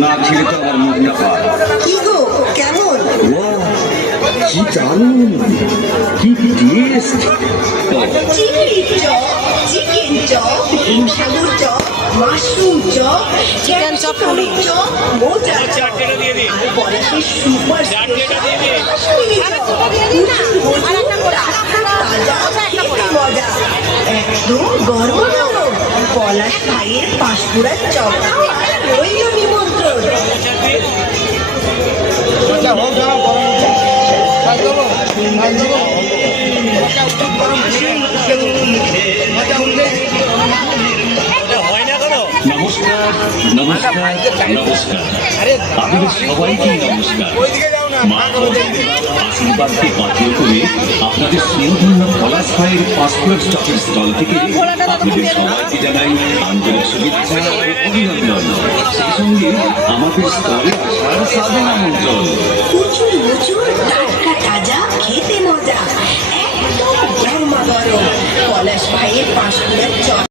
না খেলে তো আমার মুখটা পা। কি গো কেমন? কি দারুণ, কি টেস্ট! চিংড়ির chop, chicken chop, Himsagar chop, mushroom chop, chicken chop capsicum chop, মোটা চপ, আর পলাশের সুপার স্পেশাল কাশ্মীরি চপ। তাজা খেতে মজা, একদম গরম গরম পলাশ ভাইয়ের পাঁশকুড়ার চপ। রইল নিমন্ত্রণ। নমস্কার নমস্কার নমস্কার, আপনাদের সবাইকে নমস্কার। মা আশীর্বাদকে পাথর করে আপনাদের স্নেহধন্য পলাশ ভাইয়ের পাঁশকুড়ার চপের স্টল থেকে আপনাদের সবাইকে জানাই আন্তরিক শুভেচ্ছা ও অভিনন্দন। সেই সঙ্গে আমাদের স্টলে আসার সাধারণ আমন্ত্রণ। প্রচুর প্রচুর টাটকা তাজা খেতে মজা, একদম গরমা গরম পলাশ ভাইয়ের পাঁশকুড়ার চপ।